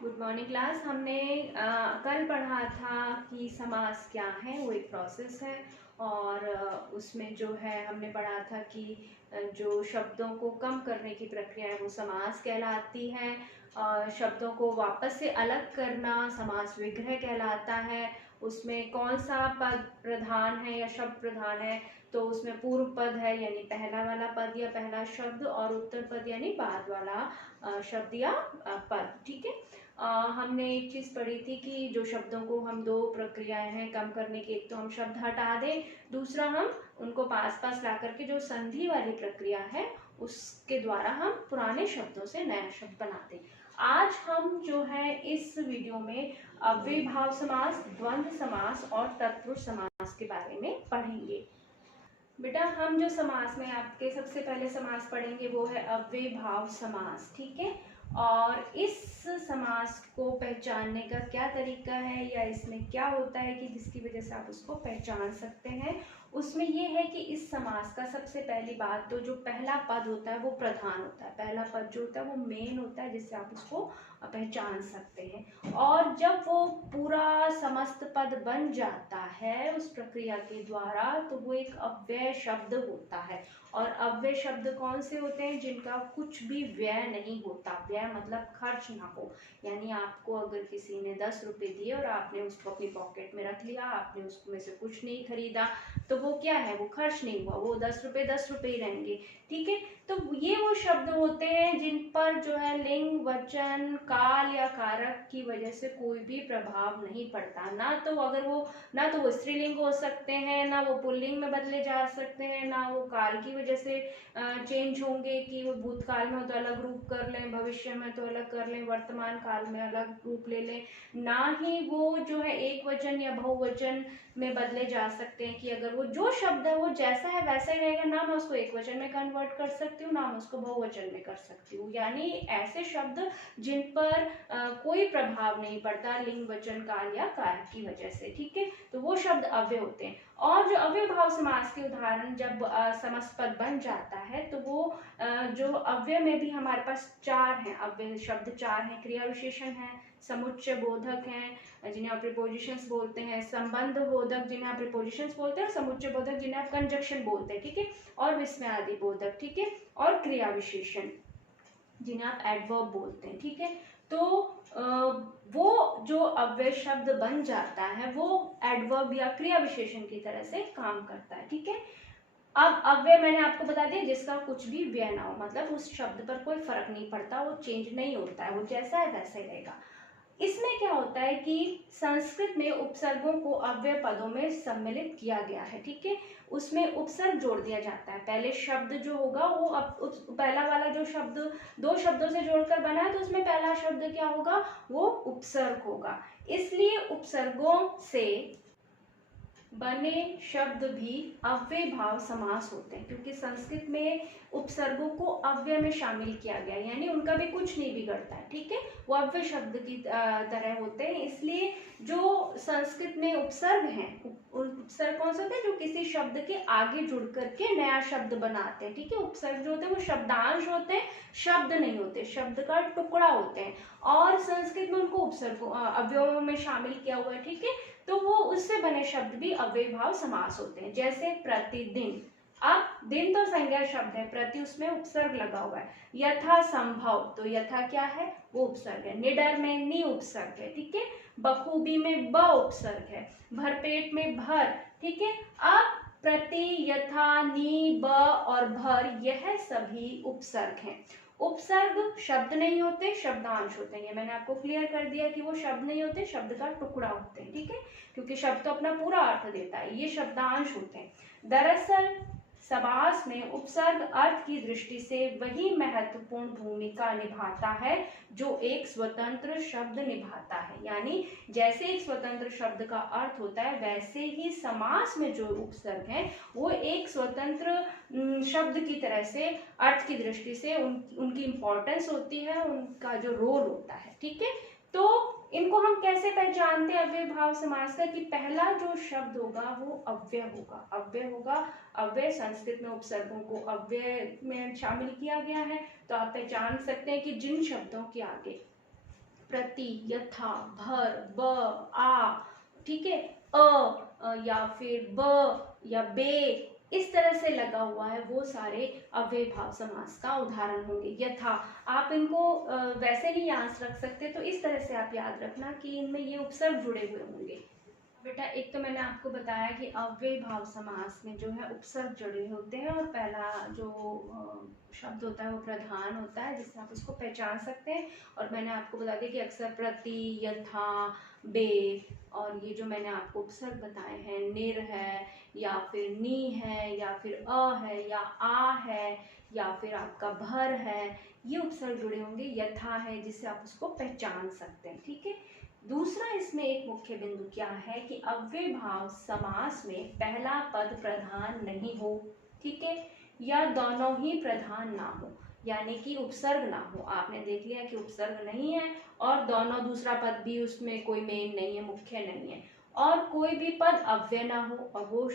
Good morning class. हमने कल पढ़ा था कि समास क्या है, वो एक प्रोसेस है। और उसमें जो है हमने पढ़ा था कि जो शब्दों को कम करने की प्रक्रिया है वो समास कहलाती है। शब्दों को वापस से अलग करना समास विग्रह कहलाता है। उसमें कौन सा पद प्रधान है या शब्द प्रधान है, तो उसमें पूर्व पद है यानी पहला वाला पद या पहला शब्द, और उत्तर पद यानी बाद वाला शब्द या पद। ठीक है। हमने एक चीज़ पढ़ी थी कि जो शब्दों को हम दो प्रक्रियाएं हैं कम करने की, एक तो हम शब्द हटा दें, दूसरा हम उनको पास पास ला करके जो संधि वाली प्रक्रिया है उसके द्वारा हम पुराने शब्दों से नया शब्द बनाते। आज हम जो है इस वीडियो में अव्ययीभाव समास, द्वंद्व समास और तत्पुरुष समास के बारे में पढ़ेंगे। बेटा हम जो समास में आपके सबसे पहले समास पढ़ेंगे वो है अव्ययीभाव समास। ठीक है। और इस समास को पहचानने का क्या तरीका है या इसमें क्या होता है कि जिसकी वजह से आप उसको पहचान सकते हैं, उसमें ये है कि इस समास का सबसे पहली बात तो जो पहला पद होता है वो प्रधान होता है। पहला पद जो होता है वो मेन होता है, जिससे आप उसको पहचान सकते हैं। और जब वो पूरा समस्त पद बन जाता है उस प्रक्रिया के द्वारा, तो वो एक अव्यय शब्द होता है। और अव्यय शब्द कौन से होते हैं? जिनका कुछ भी व्यय नहीं होता। व्यय मतलब खर्च ना हो, यानी आपको अगर किसी ने 10 रुपए दिए और आपने उसको अपनी पॉकेट में रख लिया, आपने उसमें से कुछ नहीं खरीदा, तो वो क्या है? वो खर्च नहीं हुआ, वो 10 रुपए ही रहेंगे। ठीक है। तो ये वो शब्द होते हैं जिन पर जो है लिंग, वचन, काल या कारक की वजह से कोई भी प्रभाव नहीं पड़ता। ना तो वो स्त्रीलिंग हो सकते हैं, ना वो पुल्लिंग में बदले जा सकते हैं, ना वो काल की वजह से चेंज होंगे कि वो भूतकाल में हो तो अलग रूप कर लें, भविष्य में तो अलग कर लें, वर्तमान काल में अलग रूप ले लें। ना ही वो जो है एक वचन या बहुवचन में बदले जा सकते हैं कि अगर वो जो शब्द है वो जैसा है वैसा ही रहेगा, ना मैं उसको एक वचन में कन्वर्ट कर सकती हूँ, ना मैं उसको बहुवचन में कर सकती हूँ। यानी ऐसे शब्द जिन पर कोई प्रभाव नहीं पड़ता लिंग, वचन, काल या कारक की वजह से। ठीक है। तो वो शब्द अव्यय होते हैं। और जो अव्ययभाव समास के उदाहरण, जब समस्त पद बन जाता है तो वो जो अव्यय में भी हमारे पास 4 हैं, अव्यय शब्द 4 हैं। क्रिया विशेषण है, समुच्चय बोधक हैं जिन्हें आप प्रीपोजिशंस बोलते हैं, संबंध बोधक जिन्हें आप प्रीपोजिशंस बोलते हैं, और समुच्चय बोधक जिन्हें आप कंजक्शन बोलते हैं। ठीक है। और विस्मय आदि बोधक। ठीक है। और क्रिया विशेषण जिन्हें आप एडवर्ब बोलते हैं। ठीक है। तो वो जो अव्यय शब्द बन जाता है वो एडवर्ब या क्रिया विशेषण की तरह से काम करता है। ठीक है। अब अव्यय मैंने आपको बता दिया जिसका कुछ भी व्यय ना हो, मतलब उस शब्द पर कोई फर्क नहीं पड़ता, वो चेंज नहीं होता है, वो जैसा है वैसा ही रहेगा। इसमें क्या होता है कि संस्कृत में उपसर्गों को अव्यय पदों में सम्मिलित किया गया है। ठीक है। उसमें उपसर्ग जोड़ दिया जाता है। पहले शब्द जो होगा वो पहला वाला जो शब्द दो शब्दों से जोड़कर बना है, तो उसमें पहला शब्द क्या होगा? वो उपसर्ग होगा। इसलिए उपसर्गों से बने शब्द भी अव्ययभाव समास होते हैं, क्योंकि संस्कृत में उपसर्गों को अव्यय में शामिल किया गया, यानी उनका भी कुछ नहीं बिगड़ता है। ठीक है। वो अव्यय शब्द की तरह होते हैं। इसलिए जो संस्कृत में उपसर्ग हैं, उपसर्ग कौन से होते हैं? जो किसी शब्द के आगे जुड़ करके नया शब्द बनाते हैं। ठीक है। उपसर्ग जो होते हैं वो शब्दांश होते हैं, शब्द नहीं होते, शब्द का टुकड़ा होते हैं। और संस्कृत में उनको उपसर्ग अव्ययों में शामिल किया हुआ है। ठीक है। तो वो उससे बने शब्द भी अव्ययभाव समास होते हैं। जैसे प्रतिदिन, अब दिन तो संज्ञा शब्द है, प्रति उसमें उपसर्ग लगा हुआ है। यथा संभव, तो यथा क्या है? वो उपसर्ग है। निडर में नि उपसर्ग है। ठीक है। बखूबी में ब उपसर्ग है। भरपेट में भर। ठीक है। अब प्रति, यथा, नि, ब और भर, यह सभी उपसर्ग हैं। उपसर्ग शब्द नहीं होते, शब्दांश होते हैं। ये मैंने आपको क्लियर कर दिया कि वो शब्द नहीं होते, शब्द का टुकड़ा होते हैं। ठीक है। क्योंकि शब्द तो अपना पूरा अर्थ देता है, ये शब्दांश होते हैं। दरअसल समास में उपसर्ग अर्थ की दृष्टि से वही महत्वपूर्ण भूमिका निभाता है जो एक स्वतंत्र शब्द निभाता है। यानी जैसे एक स्वतंत्र शब्द का अर्थ होता है, वैसे ही समास में जो उपसर्ग है वो एक स्वतंत्र शब्द की तरह से अर्थ की दृष्टि से उनकी इंपॉर्टेंस होती है, उनका जो रोल होता है। ठीक है। तो इनको हम कैसे पहचानते हैं अव्ययभाव समास का? कि पहला जो शब्द होगा वो अव्यय होगा। अव्यय होगा। अव्यय, संस्कृत में उपसर्गों को अव्यय में शामिल किया गया है। तो आप पहचान सकते हैं कि जिन शब्दों के आगे प्रति, यथा, भर, ब, आ, ठीक है, अ या फिर ब या बे, इस तरह से लगा हुआ है, वो सारे अव्यय भाव समास का उदाहरण होंगे। यथा, आप इनको वैसे नहीं याद रख सकते, तो इस तरह से आप याद रखना कि इनमें ये उपसर्ग जुड़े हुए होंगे। बेटा एक तो मैंने आपको बताया कि अव्यय भाव समास में जो है उपसर्ग जुड़े होते हैं, और पहला जो शब्द होता है वो प्रधान होता है, जिससे आप उसको पहचान सकते हैं। और मैंने आपको बता दिया कि अक्सर प्रति, यथा, बे, और ये जो मैंने आपको उपसर्ग बताए हैं, निर है या फिर नी है या फिर अ है या आ है या फिर आपका भर है, ये उपसर्ग जुड़े होंगे। यथा है जिससे आप उसको पहचान सकते हैं, ठीक है। दूसरा इसमें एक मुख्य बिंदु क्या है कि अव्यय भाव समास में पहला पद प्रधान नहीं हो, ठीक है, या दोनों ही प्रधान ना हो, यानी कि उपसर्ग ना हो। आपने देख लिया कि उपसर्ग नहीं है और दोनों, दूसरा पद भी उसमें कोई मेन नहीं है, मुख्य नहीं है, और कोई भी पद अव्यय ना हो, और वो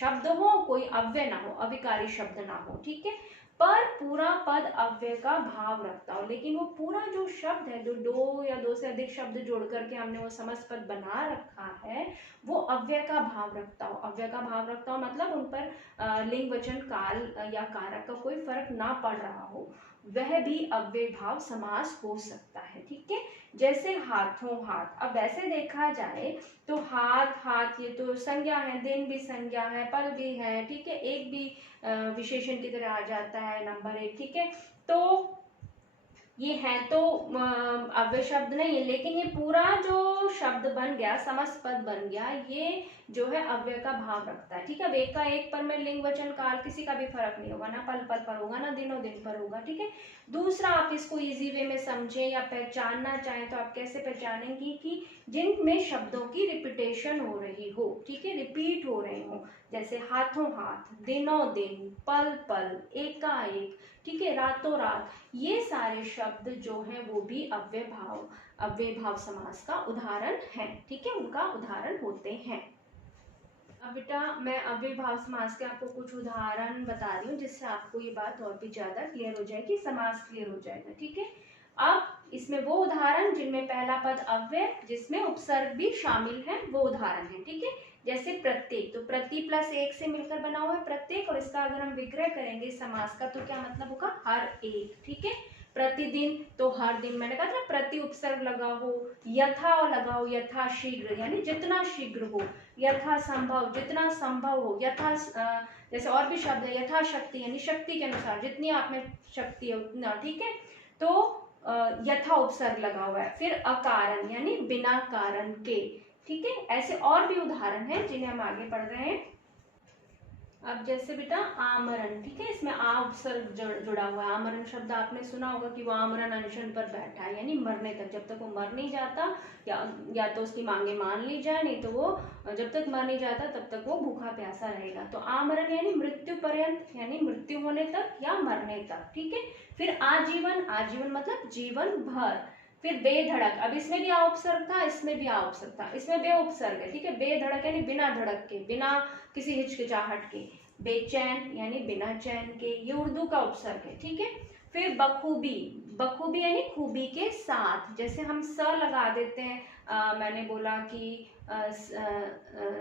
शब्द हो कोई अव्यय ना हो, अविकारी शब्द ना हो, ठीक है, पर पूरा पद अव्यय का भाव रखता हो। लेकिन वो पूरा जो शब्द है, जो दो या दो से अधिक शब्द जोड़ करके हमने वो समस्त पद बना रखा है, वो अव्यय का भाव रखता हो। अव्यय का भाव रखता हो मतलब उन पर लिंग, वचन, काल या कारक का कोई फर्क ना पड़ रहा हो, वह भी अव्यय भाव समास हो सकता है, ठीक है। जैसे हाथों हाथ, अब वैसे देखा जाए तो हाथ हाथ ये तो संज्ञा है, दिन भी संज्ञा है, पल भी है, ठीक है, एक भी विशेषण की तरह आ जाता है, नंबर एक, ठीक है। तो ये है तो अव्यय शब्द नहीं है, लेकिन ये पूरा जो शब्द बन गया, समस्त पद बन गया, ये जो है अव्यय का भाव रखता है, ठीक है। एक का एक पर में लिंग, वचन, काल किसी का भी फर्क नहीं होगा, ना पल पल पर होगा, ना दिनों दिन पर होगा, ठीक है। दूसरा, आप इसको इजी वे में समझें या पहचानना चाहें तो आप कैसे पहचानेंगे कि जिनमें शब्दों की रिपीटेशन हो रही हो, ठीक है, रिपीट हो रहे हो, जैसे हाथों हाथ, दिनों दिन, पल पल, एकाएक, ठीक है, रातों रात, ये सारे शब्द जो हैं वो भी अव्यय भाव समास का उदाहरण है, ठीक है, उनका उदाहरण होते हैं। अब बेटा मैं अव्यय भाव समास के आपको कुछ उदाहरण बता रही हूँ, जिससे आपको ये बात और भी ज्यादा क्लियर हो जाएगी, समास क्लियर हो जाएगा, ठीक है। अब इसमें वो उदाहरण जिनमें पहला पद अव्यय, जिसमें उपसर्ग भी शामिल है, वो उदाहरण है, ठीक है। जैसे प्रत्येक, तो प्रति प्लस एक से मिलकर बना हुआ है प्रत्येक, और इसका अगर हम विग्रह करेंगे समास का तो क्या मतलब होगा, हर एक, ठीक है। प्रतिदिन, तो हर दिन, मैंने कहा था प्रति उपसर्ग लगा हो, यथा लगा हो, यथा शीघ्र यानी जितना शीघ्र हो, यथा संभव जितना संभव हो, यथा जैसे और भी शब्द है, यथाशक्ति यानी शक्ति के अनुसार, जितनी आप में शक्ति है उतना, ठीक है। तो यथा उपसर्ग लगा हुआ है। फिर अकारण यानी बिना कारण के, ठीक है। ऐसे और भी उदाहरण हैं जिन्हें हम आगे पढ़ रहे हैं। अब जैसे बेटा आमरण, ठीक है, इसमें आ उपसर्ग जुड़ा हुआ है। आमरण शब्द आपने सुना होगा कि वो आमरण अनशन पर बैठा है, यानी मरने तक, जब तक वो मर नहीं जाता, या तो उसकी मांगे मान ली जाए, नहीं तो वो जब तक मर नहीं जाता तब तक वो भूखा प्यासा रहेगा। तो आमरण यानी मृत्यु पर्यंत, यानी मृत्यु होने तक या मरने तक, ठीक है। फिर आजीवन, आजीवन मतलब जीवन भर। फिर बेधड़क, अब इसमें भी आ उपसर्ग था, इसमें भी आ उपसर्ग था, इसमें बे उपसर्ग है, ठीक है। बेधड़क यानी बिना धड़क के, बिना किसी हिचकिचाहट के। बेचैन यानी बिना चैन के, ये उर्दू का उपसर्ग है, ठीक है। फिर बखूबी, बखूबी यानी खूबी के साथ, जैसे हम स लगा देते हैं, मैंने बोला कि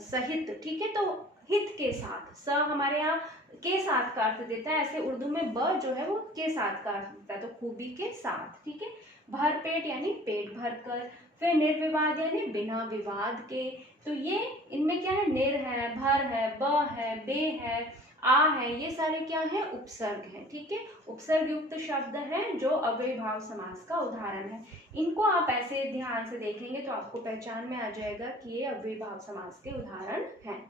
सहित, ठीक है, तो हित के साथ, स हमारे यहाँ के साथ का अर्थ देता है, ऐसे उर्दू में ब जो है वो के साथ का अर्थ देता है, तो खूबी के साथ, ठीक है। भरपेट यानी पेट भरकर। फिर निर्विवाद यानी बिना विवाद के। तो ये इनमें क्या है, निर है, भर है, ब है, बे है, आ है, ये सारे क्या है, उपसर्ग है, ठीक है। उपसर्ग युक्त शब्द है जो अव्यय भाव समास का उदाहरण है। इनको आप ऐसे ध्यान से देखेंगे तो आपको पहचान में आ जाएगा कि ये अव्यय भाव समास के उदाहरण हैं।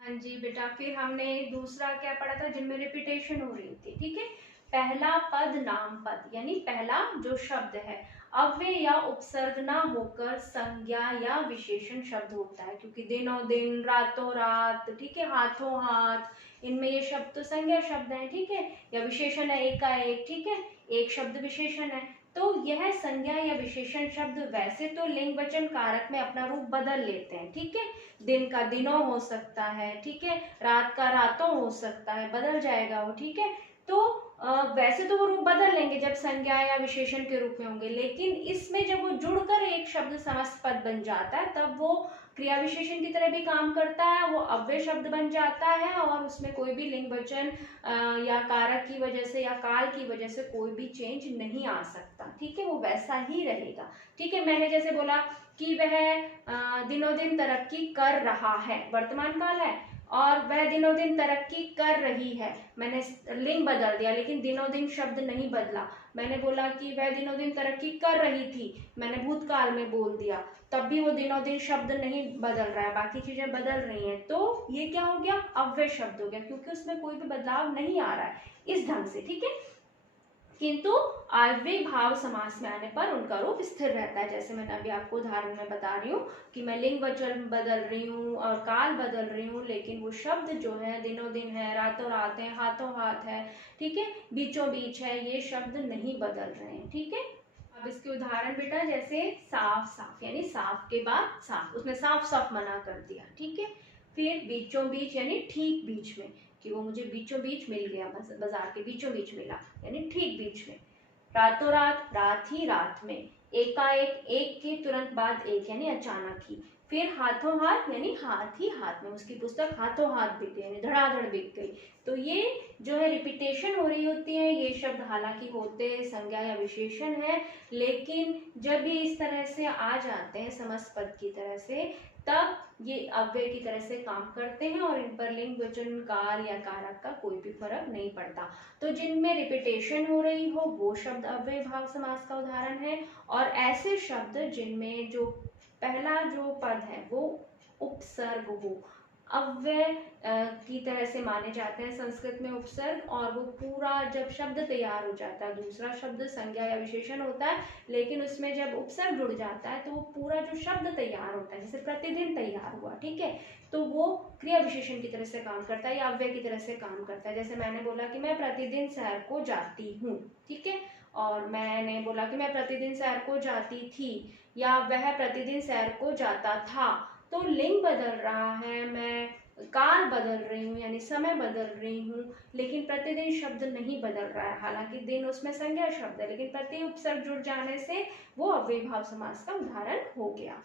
हाँ जी बेटा, फिर हमने दूसरा क्या पढ़ा था, जिनमें रिपीटेशन हो रही थी, ठीक है। पहला पद नाम पद, यानी पहला जो शब्द है अव्यय या उपसर्ग ना होकर संज्ञा या विशेषण शब्द होता है, क्योंकि दिनों दिन, रातों रात, ठीक है, हाथों हाथ, इनमें ये शब्द तो संज्ञा शब्द है, ठीक है, या विशेषण है एकाएक, ठीक है, एक शब्द विशेषण है। तो यह संज्ञा या विशेषण शब्द वैसे तो लिंग, वचन, कारक में अपना रूप बदल लेते हैं, ठीक है। दिन का दिनों हो सकता है, ठीक है, रात का रातों हो सकता है, बदल जाएगा वो, ठीक है। तो वैसे तो वो रूप बदल लेंगे जब संज्ञा या विशेषण के रूप में होंगे, लेकिन इसमें जब वो जुड़कर एक शब्द समास पद बन जाता है तब वो क्रिया विशेषण की तरह भी काम करता है, वो अव्यय शब्द बन जाता है और उसमें कोई भी लिंग वचन या कारक की वजह से या काल की वजह से कोई भी चेंज नहीं आ सकता। ठीक है, वो वैसा ही रहेगा। ठीक है, मैंने जैसे बोला कि वह दिनों दिन तरक्की कर रहा है, वर्तमान काल है, और वह दिनों दिन तरक्की कर रही है, मैंने लिंग बदल दिया लेकिन दिनों दिन शब्द नहीं बदला। मैंने बोला कि वह दिनों दिन तरक्की कर रही थी, मैंने भूतकाल में बोल दिया, तब भी वो दिनों दिन शब्द नहीं बदल रहा है, बाकी चीजें बदल रही हैं, तो ये क्या हो गया, अव्यय शब्द हो गया, क्योंकि उसमें कोई भी बदलाव नहीं आ रहा है इस ढंग से। ठीक है, किंतु अव्ययीभाव समास में आने पर उनका रूप स्थिर रहता है। जैसे मैंने अभी आपको उदाहरण में बता रही हूँ कि मैं लिंग वचन बदल रही हूँ और काल बदल रही हूँ, लेकिन वो शब्द जो है दिनों दिन है, रातों रात है, हाथों हाथ है, ठीक है, बीचों बीच है, ये शब्द नहीं बदल रहे हैं। ठीक है, अब इसके उदाहरण बेटा जैसे साफ साफ, यानी साफ के बाद साफ, उसमें साफ साफ मना कर दिया। ठीक है, फिर बीचों बीच यानी ठीक बीच में, कि वो मुझे बीचों बीच मिल गया, बाजार के बीचों बीच मिला, यानी ठीक बीच में। रातों रात, रात ही रात में। एकाएक, एक के तुरंत बाद एक, यानी अचानक ही। फिर हाथों हाथ, यानी हाथ ही हाथ में, उसकी पुस्तक हाथों हाथ बिक गई, यानी धड़ाधड़ बिक गई। तो ये जो है रिपीटेशन हो रही होती है, ये शब्द हालांकि होते संज्ञा या विशेषण है, लेकिन जब ये इस तरह से आ जाते हैं समस्त पद की तरह से, तब ये अव्यय की तरह से काम करते हैं और इन पर लिंग वचन काल या कारक का कोई भी फर्क नहीं पड़ता। तो जिनमें रिपीटेशन हो रही हो वो शब्द अव्यय भाव समास का उदाहरण है, और ऐसे शब्द जिनमें जो पहला जो पद है वो उपसर्ग हो, अव्यय की तरह से माने जाते हैं संस्कृत में उपसर्ग, और वो पूरा जब शब्द तैयार हो जाता है, दूसरा शब्द संज्ञा या विशेषण होता है, लेकिन उसमें जब उपसर्ग जुड़ जाता है तो वो पूरा जो शब्द तैयार होता है, जैसे प्रतिदिन तैयार हुआ, ठीक है, तो वो क्रिया विशेषण की तरह से काम करता है या अव्यय की तरह से काम करता है। जैसे मैंने बोला कि मैं प्रतिदिन सैर को जाती हूँ, ठीक है, और मैंने बोला कि मैं प्रतिदिन सैर को जाती थी, या वह प्रतिदिन सैर को जाता था, तो लिंग बदल रहा है, मैं काल बदल रही हूँ यानी समय बदल रही हूँ, लेकिन प्रतिदिन शब्द नहीं बदल रहा है। हालांकि दिन उसमें संज्ञा शब्द है, लेकिन प्रति उपसर्ग जुड़ जाने से वो अव्ययीभाव समास का उदाहरण हो गया।